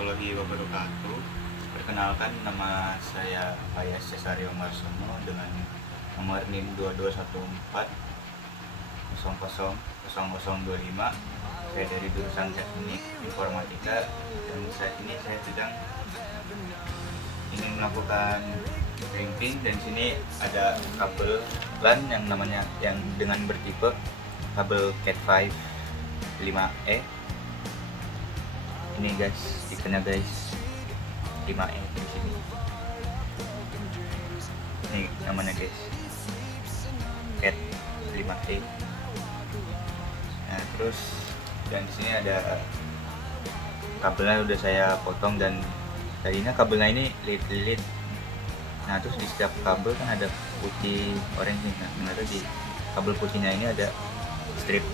warahmatullahi wabarakatuh. Perkenalkan, nama saya Ayas Cesario Marsono dengan nomor NIM 2214000025. Saya dari jurusan Teknik Informatika dan saat ini saya sedang ingin melakukan printing, dan sini ada kabel LAN yang dengan bertipe kabel Cat5 5E. Ini guys, tipenya guys 5E di sini. Ini namanya guys, Cat 5E. Nah, terus dan di sini ada kabelnya udah saya potong, dan tadinya kabelnya ini lilit. Nah, terus di setiap kabel kan ada putih orange nih. Nah, ternyata di kabel putihnya ini ada strip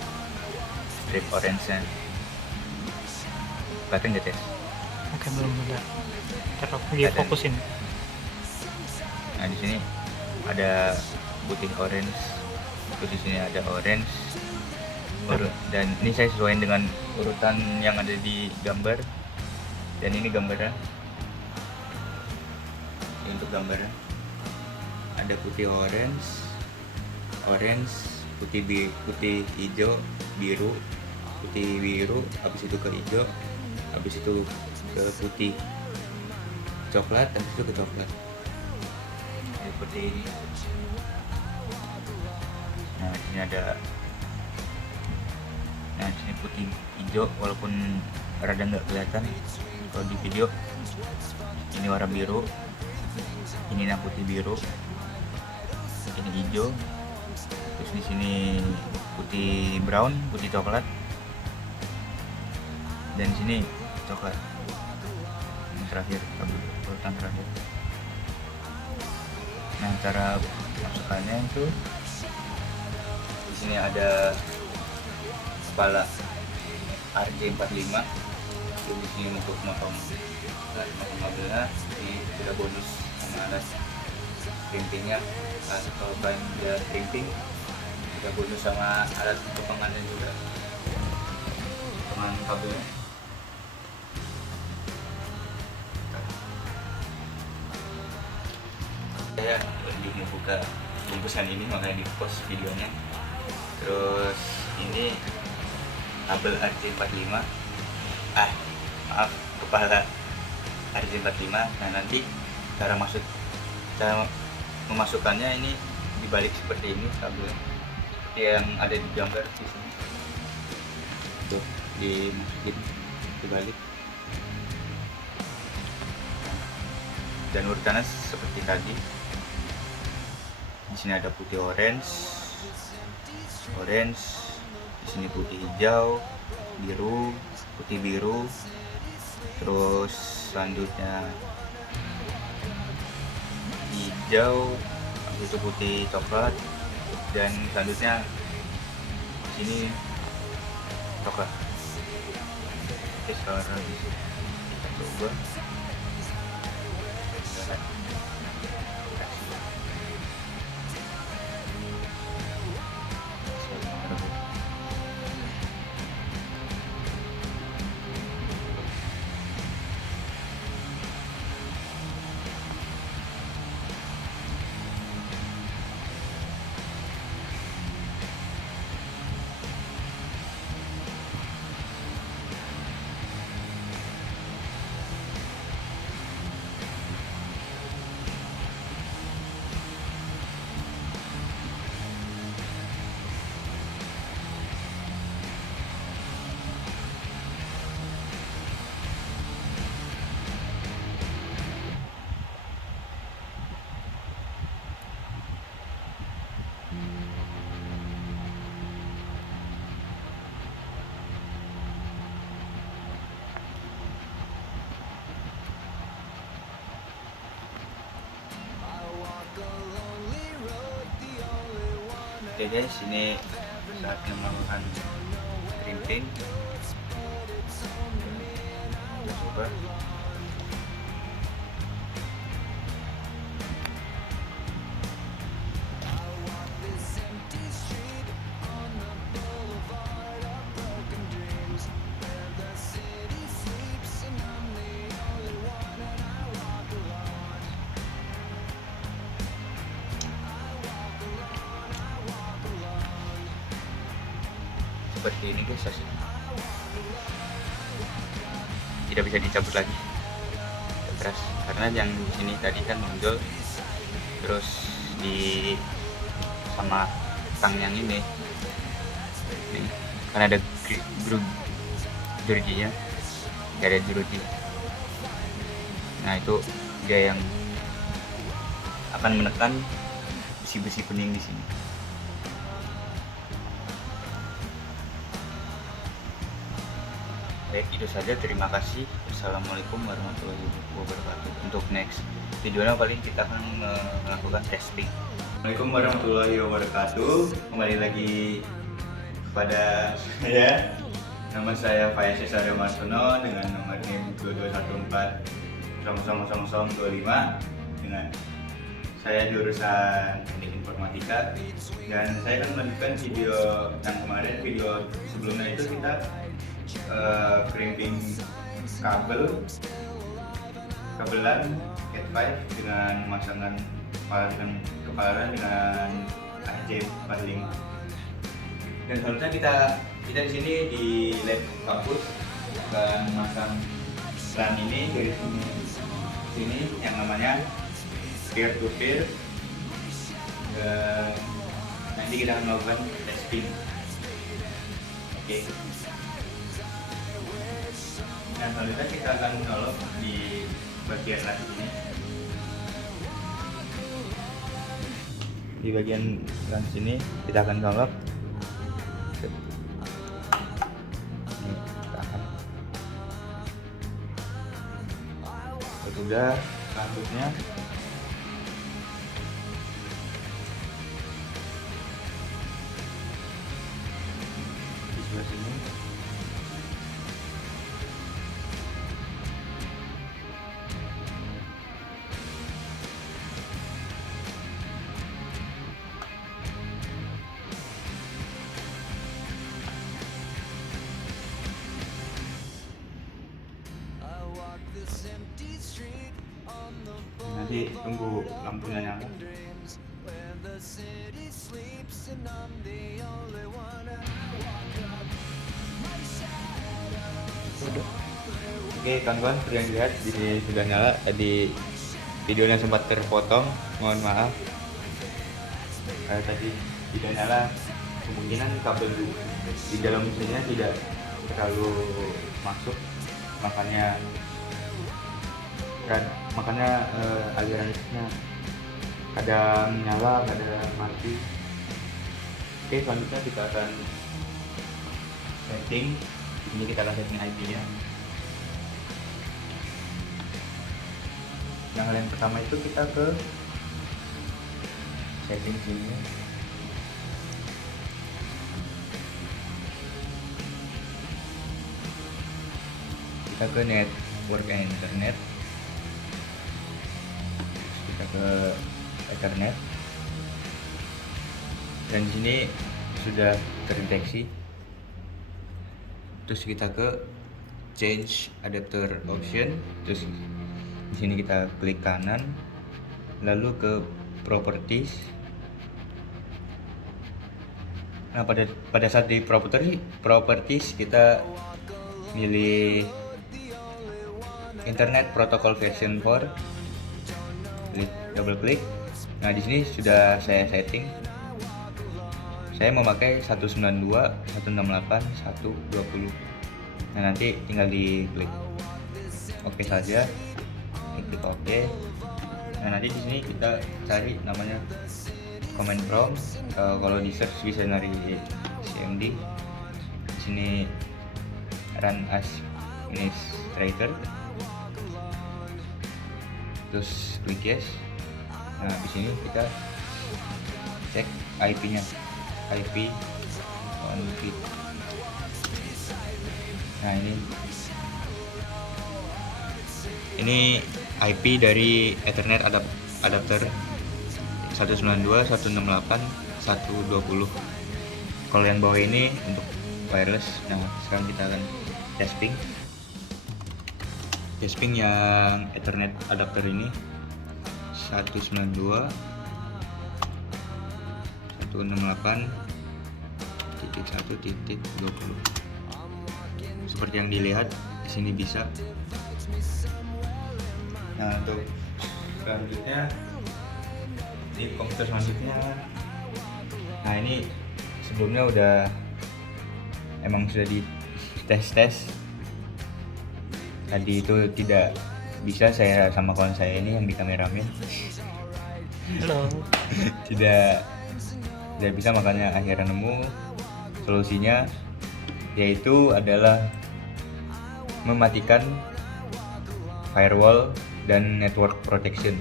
orange-nya. Kelihatan nggak, Tes? Oke, belum ada. Ntar aku lagi fokusin. Nah, di sini ada putih orange, terus di sini ada orange. Dan ini saya sesuaikan dengan urutan yang ada di gambar. Dan ini gambarnya. Ini untuk gambarnya. Ada putih orange, putih hijau, biru, putih biru, habis itu ke hijau, habis itu ke putih coklat, habis itu ke coklat. Seperti ini. Nah, di sini ada. Nah, di sini putih hijau, walaupun rada nggak kelihatan kalau di video. Ini warna biru, ini putih biru, ini hijau, terus di sini putih brown, putih coklat, dan di sini coklat. Ini terakhir, urutan terakhir. Nah, cara masukkannya itu di sini ada kepala RJ45. Di sini untuk motong kabelnya. Ini sudah bonus sama alat printingnya. Kalau belanja printing sudah bonus sama alat potongannya juga, potongan kabelnya. Saya lagi membuka bungkusan ini, makanya di post videonya. Terus ini kabel RJ45, maaf, kepala RJ45. Nah, nanti cara memasukkannya ini dibalik seperti ini kabel, seperti yang ada di gambar di sini. Tuh, dimasukin dibalik. Dan urutannya seperti tadi. Di sini ada putih orange, di sini putih hijau, biru, putih biru, terus selanjutnya hijau, habis itu putih coklat, dan selanjutnya di sini coklat. Oke, sekarang kita coba. Oke guys, ini saatnya melakukan printing. Kita coba. seperti ini guys, tidak bisa dicabut lagi, keras karena yang di sini tadi kan nonjol, terus di sama tang yang ini kan ada jerujinya, nggak ada jeruji. Nah itu dia yang akan menekan besi-besi kuning di sini. Baik, itu saja. Terima kasih. Assalamualaikum warahmatullahi wabarakatuh. Untuk next videonya paling kita akan melakukan testing. Assalamualaikum warahmatullahi wabarakatuh. Kembali lagi kepada saya. Nama saya Faiz Cesareo Marsono dengan nomor NIM 2214000025 dengan saya jurusan Teknik Informatika, dan saya akan melanjutkan video yang kemarin. Video sebelumnya itu kita crimping kabelan Cat5 dengan pemasangan kepala dengan AJ 45. Dan selanjutnya kita di sini di lab kampus akan masang LAN ini dari sini yang namanya peer to peer, dan nanti kita akan melakukan testing. Oke. Nah selanjutnya kita akan menolong di bagian LAN ini. Di bagian LAN sini kita akan colok. Sudah, selanjutnya di sebelah sini nanti tunggu lampunya nyala. Oke kawan-kawan, seperti yang dilihat di sini sudah nyala. Tadi videonya sempat terpotong, mohon maaf. Tadi tidak nyala, kemungkinan kabel di dalam mesinnya tidak terlalu masuk, makanya aliran listriknya kadang nyala, kadang mati. Oke, selanjutnya kita akan setting. Ini kita akan setting IP nya. Yang yang pertama itu kita ke setting sini. Kita ke network and internet. Kita ke Ethernet, dan di sini sudah terdeteksi. Terus kita ke change adapter option, terus di sini kita klik kanan, lalu ke properties. Nah pada saat di properties kita pilih internet protocol version 4, double klik. Nah di sini sudah saya setting. Saya memakai 192, 168, 120. Nah nanti tinggal diklik oke saja, klik oke. Nah nanti di sini kita cari namanya command prompt. Kalau di search bisa dari cmd. Di sini run as administrator. Terus klik yes. Nah di sini kita cek IP-nya, IP config. Nah ini IP dari Ethernet adapter 192.168.120. Kalau yang bawah ini untuk wireless. Nah sekarang kita akan testing yang Ethernet adapter ini 192.168.120. 31.20. Seperti yang dilihat di sini bisa. Nah, untuk selanjutnya di komputer selanjutnya, nah ini sebelumnya emang sudah di tes tadi itu tidak bisa, saya sama kawan saya ini yang di kameramen Halo. tidak bisa, makanya akhirnya nemu solusinya, yaitu adalah mematikan firewall dan network protection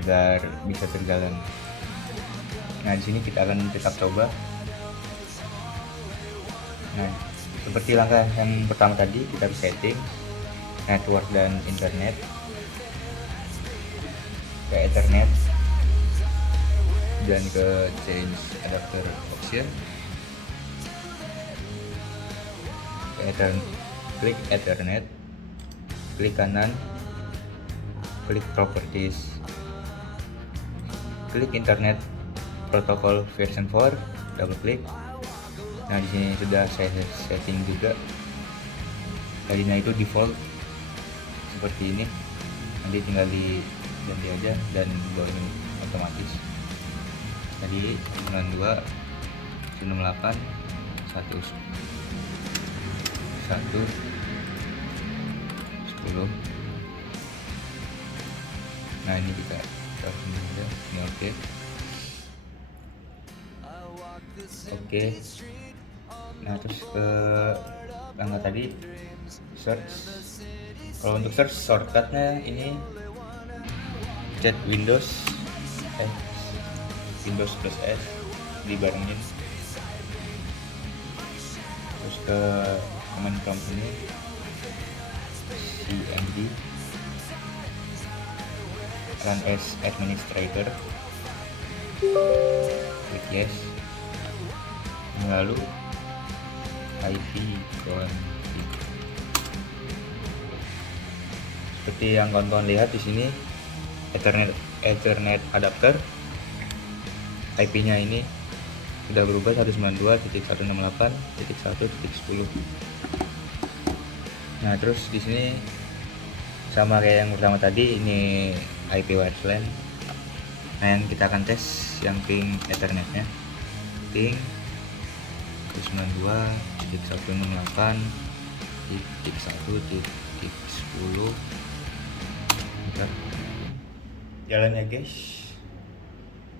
agar bisa berjalan. Nah, di sini kita akan tetap coba. Nah, seperti langkah yang pertama tadi, kita setting network dan internet ke Ethernet dan ke change adapter option. Klik Ethernet, klik kanan, klik properties, klik internet protocol version 4, double klik. Nah, di sini sudah saya setting juga. Tadinya itu default seperti ini, nanti tinggal diganti aja dan bawain otomatis. Tadi 92 168 1 10. Nah, ini kita taruh sini aja, ini oke. Nah, terus ke langkah tadi search. Kalau untuk search shortcutnya ini chat Windows plus S dibarengin, terus ke command prompt ini cmd run as administrator, klik yes, lalu IP config. Seperti yang kawan-kawan lihat di sini, Ethernet adapter IP-nya ini sudah berubah 192.168.1.10. Nah, terus di sini sama kayak yang pertama tadi, ini IP wireless LAN. Nah, yang kita akan tes yang ping Ethernetnya, ping 92.168.1.10. Jalan ya guys.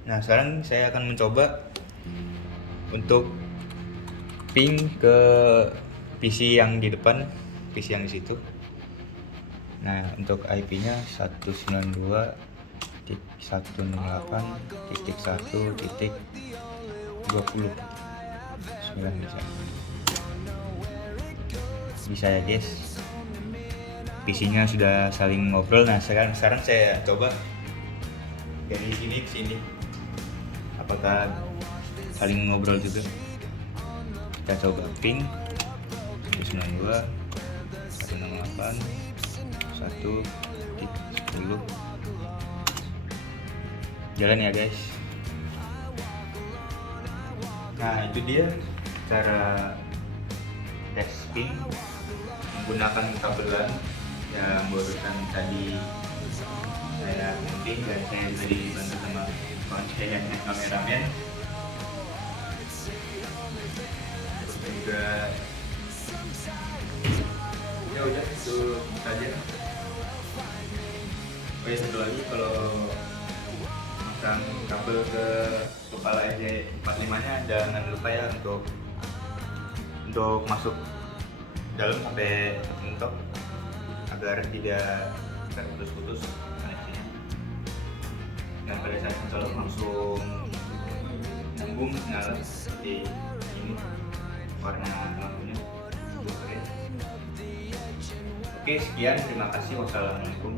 Nah, sekarang saya akan mencoba untuk ping ke PC yang di depan, PC yang di situ. Nah, untuk IP-nya 192.168.1.20. Bisa ya guys. PC-nya sudah saling ngobrol. Nah, sekarang saya coba dari sini ke sini, apakah saling ngobrol juga. Kita coba ping 92.168.1.10. Jalan ya guys. Nah, itu dia cara tes ping menggunakan kabel LAN yang barusan tadi saya gunting, dan saya juga dibantu sama kawan saya yang kameramen. Juga ya udah itu saja. Oh ya, satu lagi, kalau pasang kabel ke kepala EJ45 nya jangan lupa ya untuk masuk dalam sampai mentok agar tidak terputus-putus koneksinya. Dan pada saat mencolok langsung nyambung nyala seperti ini warna lampunya. Oke, sekian, terima kasih, wassalamualaikum.